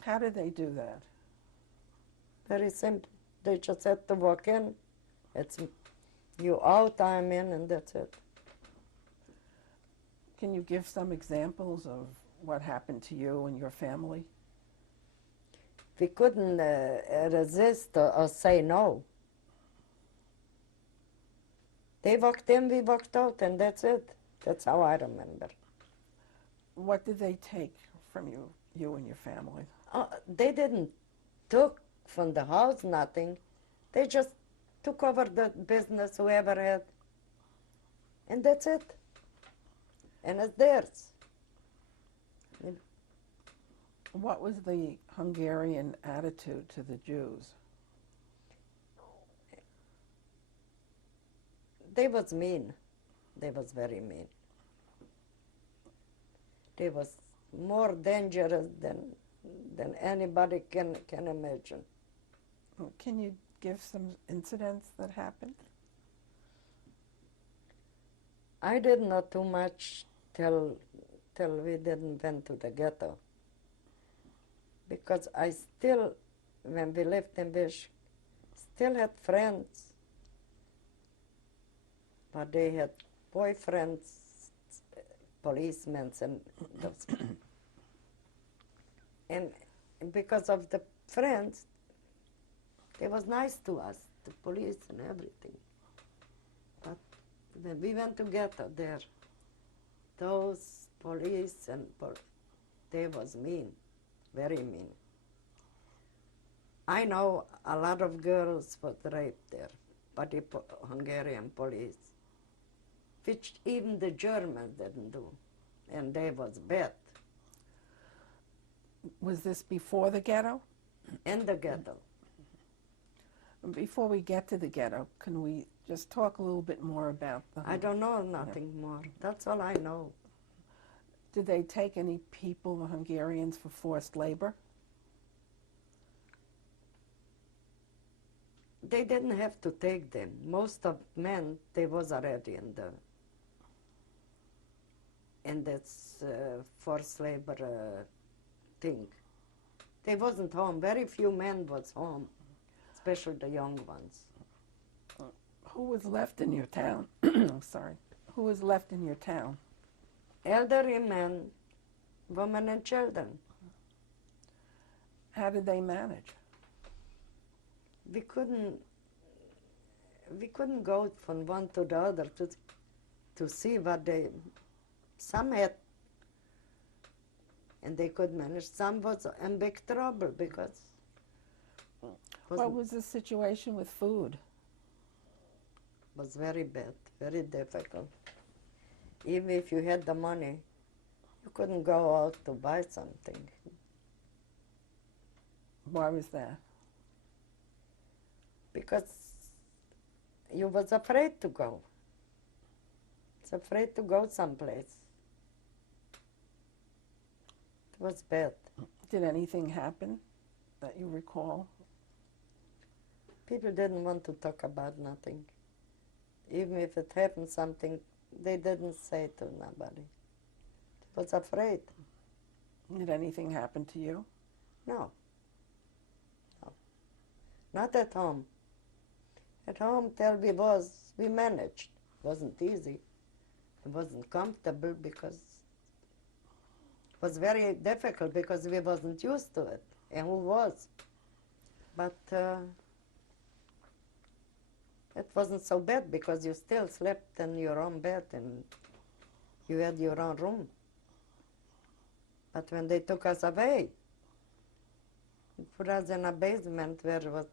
How did they do that? Very simple. They just had to walk in. It's you out, I'm in, and that's it. Can you give some examples of what happened to you and your family? We couldn't resist or say no. They walked in, we walked out, and that's it. That's how I remember. What did they take from you and your family? They didn't took from the house nothing. They just took over the business, whoever had, and that's it. And it's theirs. What was the Hungarian attitude to the Jews? They was mean. They was very mean. They was more dangerous than anybody can imagine. Can you give some incidents that happened? I didn't know too much till we didn't went to the ghetto. Because I still, when we lived in Vish, still had friends, but they had boyfriends, policemen, and those. And because of the friends, they was nice to us, the police and everything. But when we went to ghetto there, those police and they was mean, very mean. I know a lot of girls was raped there by the Hungarian police, which even the Germans didn't do, and they was bad. Was this before the ghetto? In the ghetto. Before we get to the ghetto, can we just talk a little bit more about the... I don't know nothing more. That's all I know. Did they take any people, the Hungarians, for forced labor? They didn't have to take them. Most of men, they was already in this forced labor thing. They wasn't home. Very few men was home, especially the young ones. Who was left in your town? I'm sorry. Who was left in your town? Elderly men, women and children. How did they manage? We couldn't go from one to the other to see what they, some had, and they could manage. Some was in big trouble because... What was the situation with food? Was very bad, very difficult. Even if you had the money, you couldn't go out to buy something. Why was that? Because you was afraid to go. It's afraid to go someplace. It was bad. Did anything happen that you recall? People didn't want to talk about nothing. Even if it happened something, they didn't say to nobody. They was afraid. Did anything happen to you? No. No. Not at home. At home, till we managed. It wasn't easy. It wasn't comfortable because it was very difficult because we wasn't used to it. And who was? But it wasn't so bad because you still slept in your own bed and you had your own room. But when they took us away, they put us in a basement where it was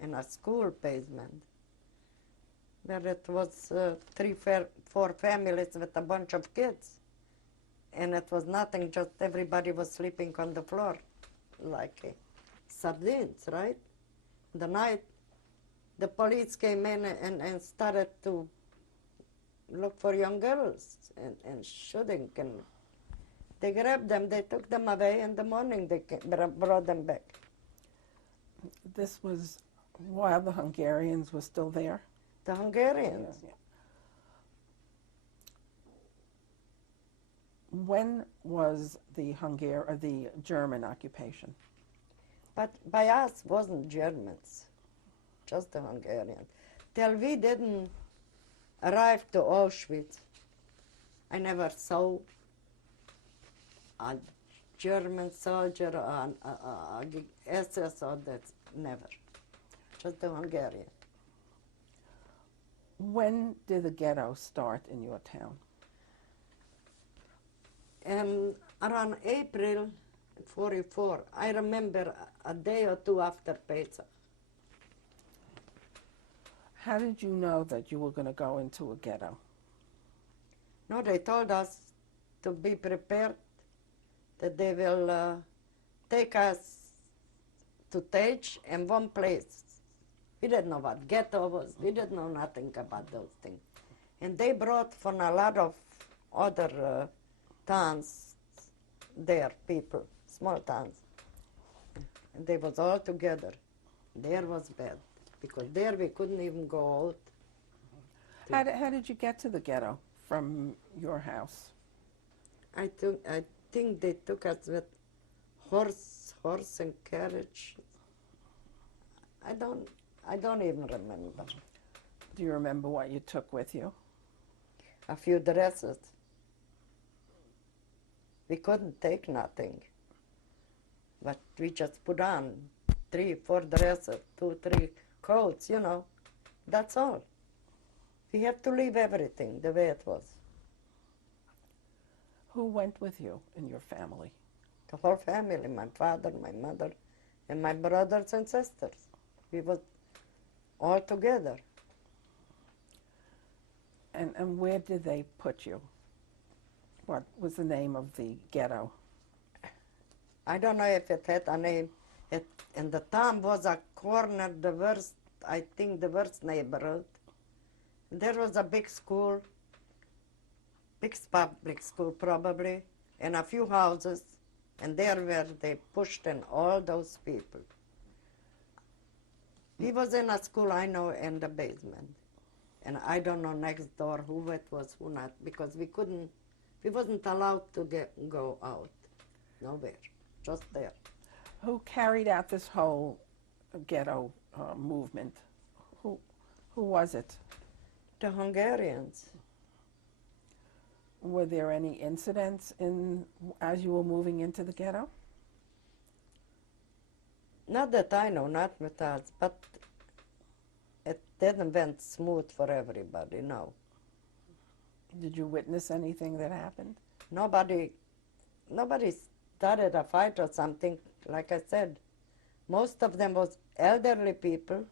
in a school basement, where it was 4 families with a bunch of kids. And it was nothing, just everybody was sleeping on the floor like sardines, right? The night, the police came in and started to look for young girls and shooting. And they grabbed them, they took them away. In the morning, they brought them back. This was while the Hungarians were still there? The Hungarians. Yeah. When was the the German occupation? But by us wasn't Germans, just the Hungarians. Till we didn't arrive to Auschwitz, I never saw a German soldier or a SS or that, never. Just the Hungarian. When did the ghetto start in your town? And around April 44, I remember a day or two after Pesach. How did you know that you were going to go into a ghetto? No, they told us to be prepared, that they will take us to teach in one place. We didn't know what ghetto was. We didn't know nothing about those things. And they brought from a lot of other towns there, people, small towns. And they was all together. There was bad, because there we couldn't even go out. How did you get to the ghetto from your house? I think they took us with horse and carriage. I don't even remember. Do you remember what you took with you? A few dresses. We couldn't take nothing, but we just put on 3, 4 dresses, 2, 3 coats, you know. That's all. We have to leave everything the way it was. Who went with you in your family? The whole family, my father, my mother, and my brothers and sisters. We were all together. And where did they put you? What was the name of the ghetto? I don't know if it had a name. And the town was a corner, I think the worst neighborhood. There was a big school, big public school probably, and a few houses, and there where they pushed in all those people. We was in a school, I know, in the basement. And I don't know next door who it was, who not, because we wasn't allowed to go out, nowhere, just there. Who carried out this whole ghetto movement? Who was it? The Hungarians. Were there any incidents as you were moving into the ghetto? Not that I know, not with us, but it didn't went smooth for everybody, no. Did you witness anything that happened? Nobody started a fight or something, like I said. Most of them was elderly people,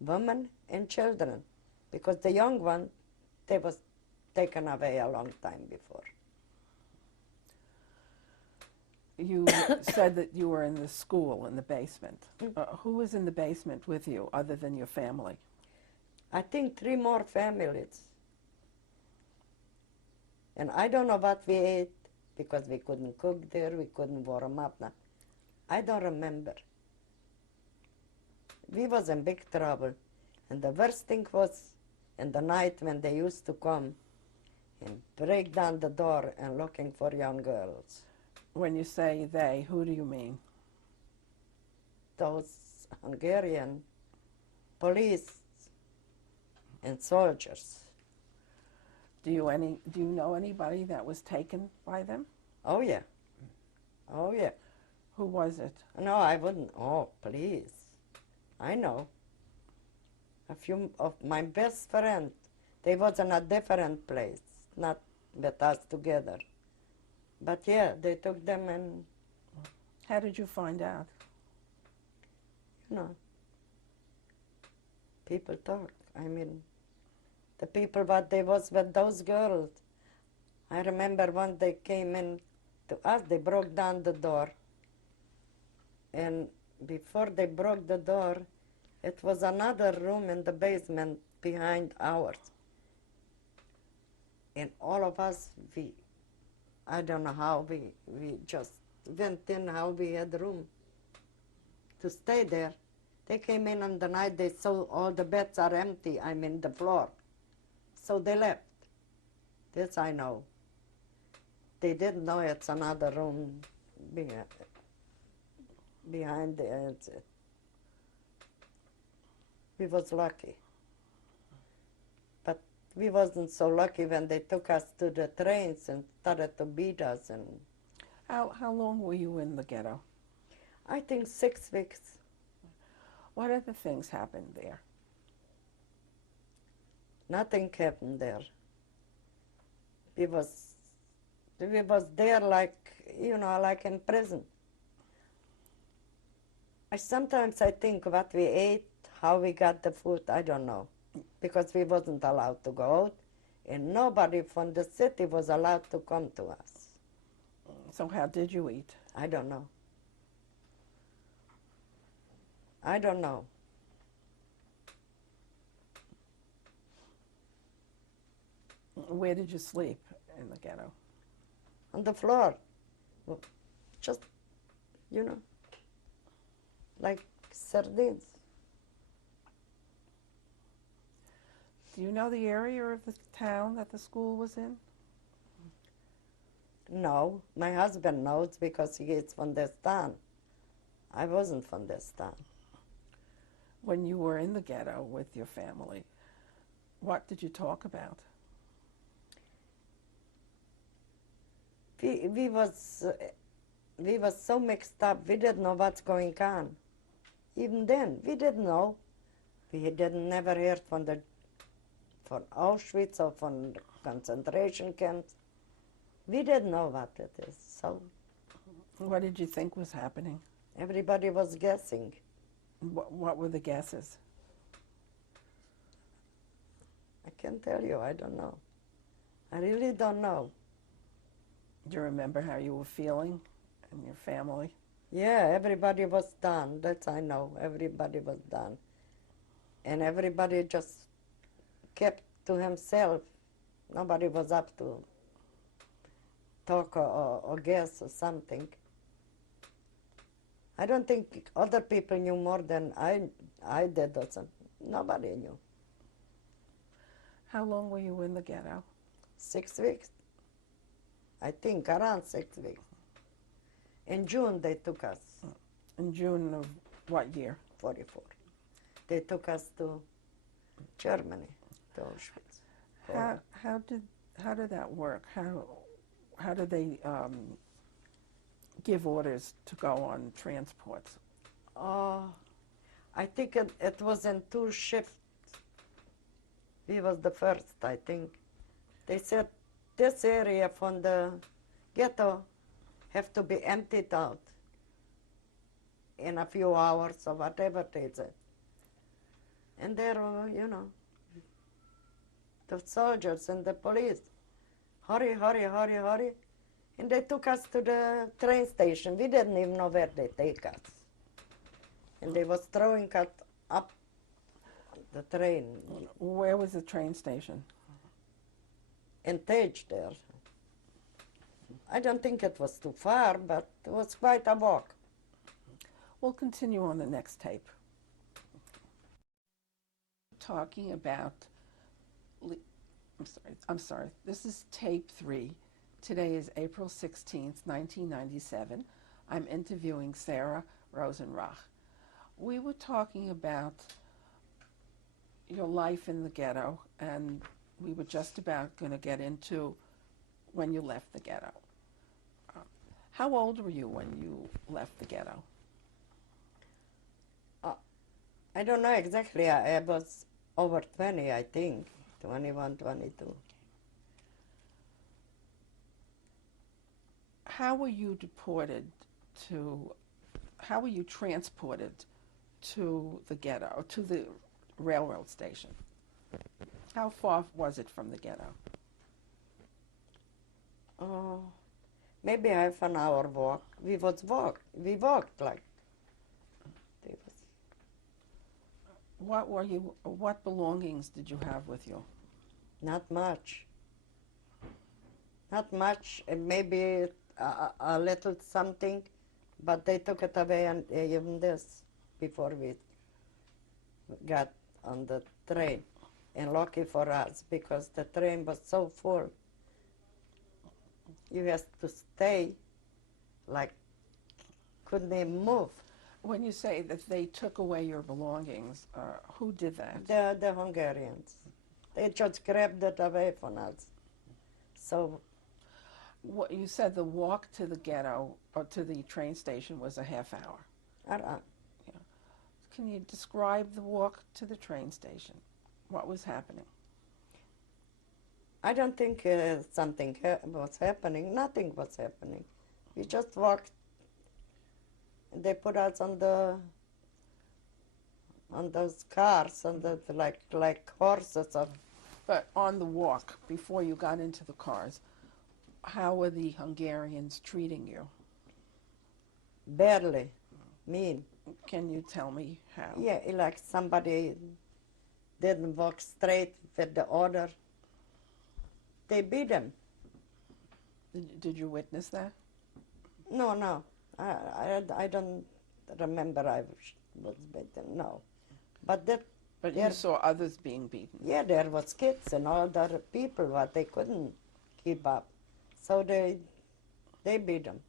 women and children, because the young one, they was taken away a long time before. You said that you were in the school in the basement. Who was in the basement with you other than your family? I think 3 more families. And I don't know what we ate, because we couldn't cook there, we couldn't warm up. Now, I don't remember. We was in big trouble. And the worst thing was in the night when they used to come and break down the door and looking for young girls. When you say they, who do you mean? Those Hungarian police and soldiers. Do you know anybody that was taken by them? Oh, yeah. Oh, yeah. Who was it? No, I wouldn't. Oh, please. I know. A few of my best friends, they was in a different place, not with us together. But yeah, they took them and, How did you find out? you know, people talk. I mean, the people what they was with those girls. I remember when they came in to us, they broke down the door. And before they broke the door, it was another room in the basement behind ours. And all of us, I don't know how we just went in, how we had room to stay there. They came in on the night, they saw all the beds are empty, I mean the floor. So they left. This I know. they didn't know it's another room behind the exit. We was lucky. But we wasn't so lucky when they took us to the trains and started to beat us. And How long were you in the ghetto? I think 6 weeks. What other things happened there? Nothing happened there. We was there like, like in prison. Sometimes I think what we ate, how we got the food, I don't know. Because we wasn't allowed to go out, and nobody from the city was allowed to come to us. So how did you eat? I don't know. I don't know. Where did you sleep in the ghetto? On the floor. Just, like sardines. Do you know the area of the town that the school was in? No, my husband knows because he is from this town. I wasn't from this town. When you were in the ghetto with your family, what did you talk about? We was so mixed up. We didn't know what's going on. Even then, we didn't know. We didn't never heard from Auschwitz or from concentration camps. We didn't know what it is. So What did you think was happening? everybody was guessing. What were the guesses? I can't tell you. I don't know. I really don't know. Do you remember how you were feeling and your family? Yeah, everybody was done. That I know. Everybody was done. And everybody just kept to himself. Nobody was up to talk or guess or something. I don't think other people knew more than I did or something. Nobody knew. How long were you in the ghetto? 6 weeks. I think around 6 weeks. In June they took us. In June of what year? 44. They took us to Germany, to Auschwitz. How did that work? How did they give orders to go on transports? I think it was in 2 shifts. We was the first, I think. They said this area from the ghetto have to be emptied out in a few hours or whatever they said. And there were, the soldiers and the police. Hurry, hurry, hurry, hurry. And they took us to the train station. We didn't even know where they take us. And they was throwing us up the train. Where was the train station? In Tage there. I don't think it was too far, but it was quite a walk. We'll continue on the next tape. Talking about, I'm sorry, this is tape 3. Today is April 16th, 1997. I'm interviewing Sara Rosenrauch. We were talking about your life in the ghetto, and we were just about going to get into when you left the ghetto. How old were you when you left the ghetto? I don't know exactly. I was over 20, I think. 21, 22. How were you transported to the ghetto, to the railroad station? How far was it from the ghetto? Maybe half an hour walk. We walked like. What belongings did you have with you? Not much. Not much. Maybe a little something, but they took it away, and even this before we got on the train. And lucky for us, because the train was so full. You have to stay, like, couldn't even move. When you say that they took away your belongings, who did that? The Hungarians. They just grabbed it away from us. So, What you said, the walk to the ghetto or to the train station was a half hour. uh-uh. Can you describe the walk to the train station? What was happening? I don't think something was happening. Nothing was happening. We just walked. They put us on those cars, on the like horses. But on the walk, before you got into the cars, how were the Hungarians treating you? Barely, mean. Can you tell me how? Yeah, like somebody didn't walk straight with the order. They beat them. Did you witness that? No. I don't remember I was beaten, no. But that, But you saw others being beaten. yeah, there was kids and other people, but they couldn't keep up. So they beat them.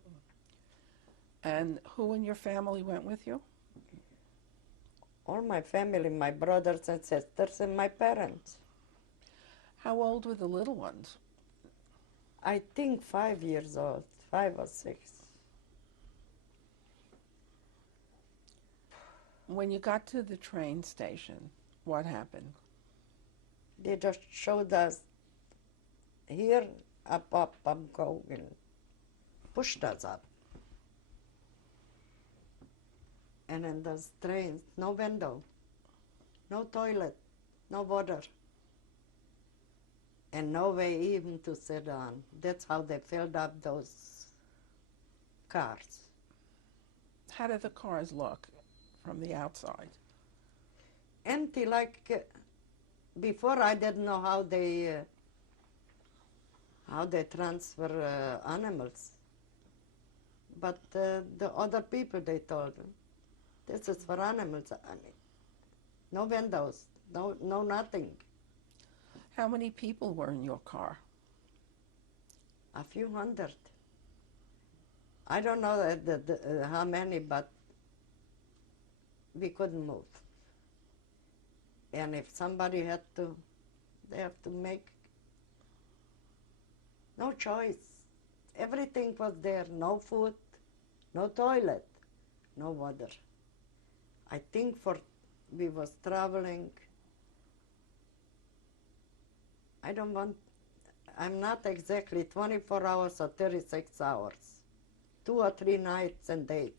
And who in your family went with you? All my family, my brothers and sisters and my parents. How old were the little ones? I think 5 years old, 5 or 6. When you got to the train station, what happened? They just showed us, here, up, go, and pushed us up. And in those trains, no window, no toilet, no water, and no way even to sit down. That's how they filled up those cars. How did the cars look from the outside? Empty, like before I didn't know how they transfer animals. But the other people, they told them, this is for animals. I mean, no windows, no nothing. How many people were in your car? A few hundred. I don't know how many, but we couldn't move. And if somebody they have to make no choice. Everything was there, no food, no toilet, no water. I think we was traveling, I'm not exactly 24 hours or 36 hours, 2 or 3 nights and days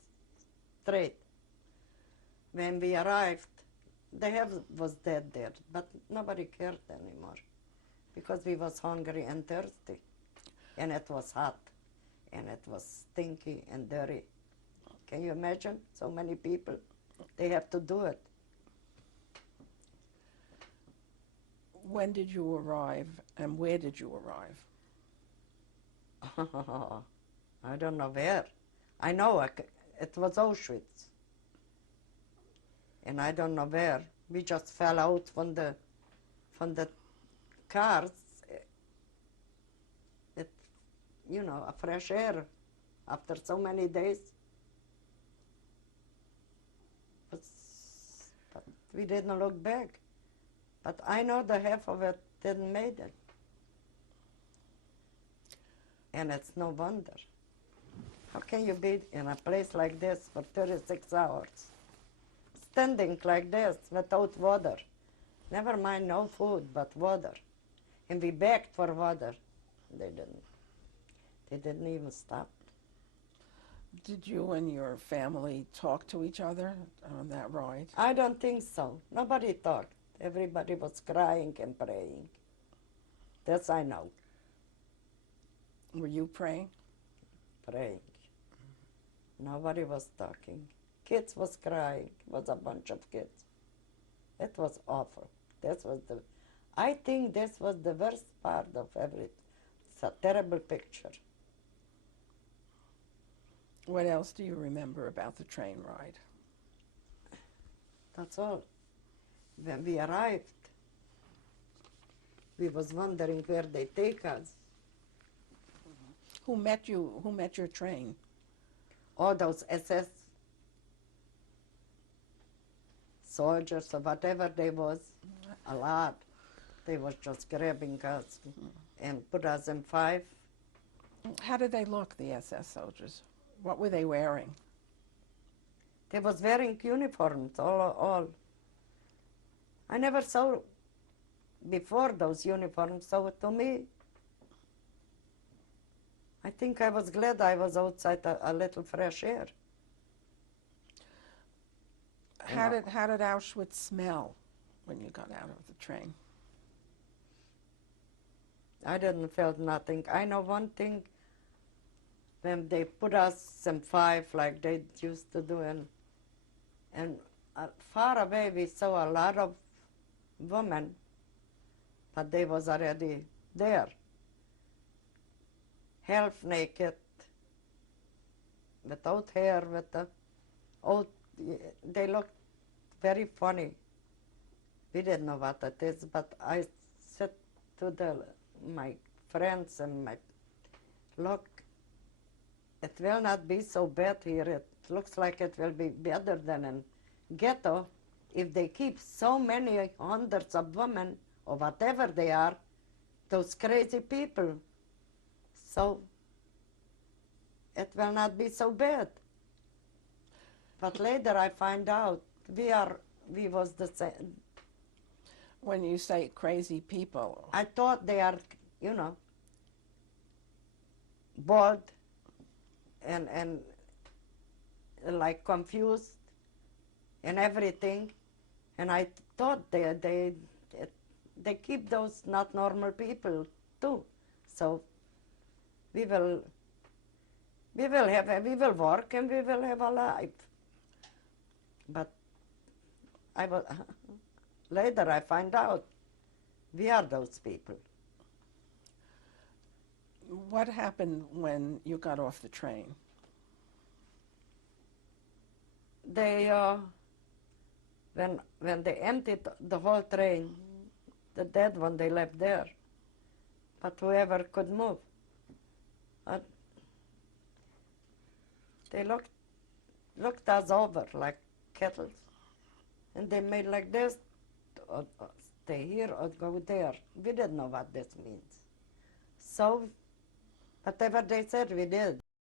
straight. When we arrived, was dead there, but nobody cared anymore because we was hungry and thirsty, and it was hot, and it was stinky and dirty. Can you imagine? So many people, they have to do it. When did you arrive and where did you arrive? I don't know where. I know it was Auschwitz. And I don't know where. We just fell out from the cars. A fresh air after so many days. But we didn't look back. But I know the half of it didn't make it. And it's no wonder. How can you be in a place like this for 36 hours? Standing like this without water. Never mind no food, but water. And we begged for water. They didn't. They didn't even stop. Did you and your family talk to each other on that ride? I don't think so. Nobody talked. Everybody was crying and praying. That's I know. Were you praying? Praying. Nobody was talking. Kids was crying. It was a bunch of kids. It was awful. I think this was the worst part of everything. It's a terrible picture. What else do you remember about the train ride? That's all. When we arrived, we was wondering where they take us. Who met you? Who met your train? All those SS soldiers or whatever they was, a lot. They was just grabbing us and put us in five. How did they look, the SS soldiers? What were they wearing? They was wearing uniforms, all. I never saw before those uniforms, so to me, I think I was glad I was outside a little fresh air. How did Auschwitz smell when you got out of the train? I didn't feel nothing. I know one thing, when they put us in five like they used to do, and far away we saw a lot of women, but they was already there, half naked, without hair, with the old, they looked very funny. We didn't know what it is, but I said to my friends and look, it will not be so bad here. It looks like it will be better than in ghetto if they keep so many hundreds of women or whatever they are, those crazy people. So it will not be so bad. But later I find out we was the same. When you say crazy people, I thought they are, bored and like confused and everything, and I thought they keep those not normal people too. So we will work and we will have a life. But later I find out we are those people. what happened when you got off the train? They when they emptied the whole train, the dead one they left there, but whoever could move, they looked us over like cattle, and they made like this, or stay here or go there. We didn't know what this means. So whatever they said, we did.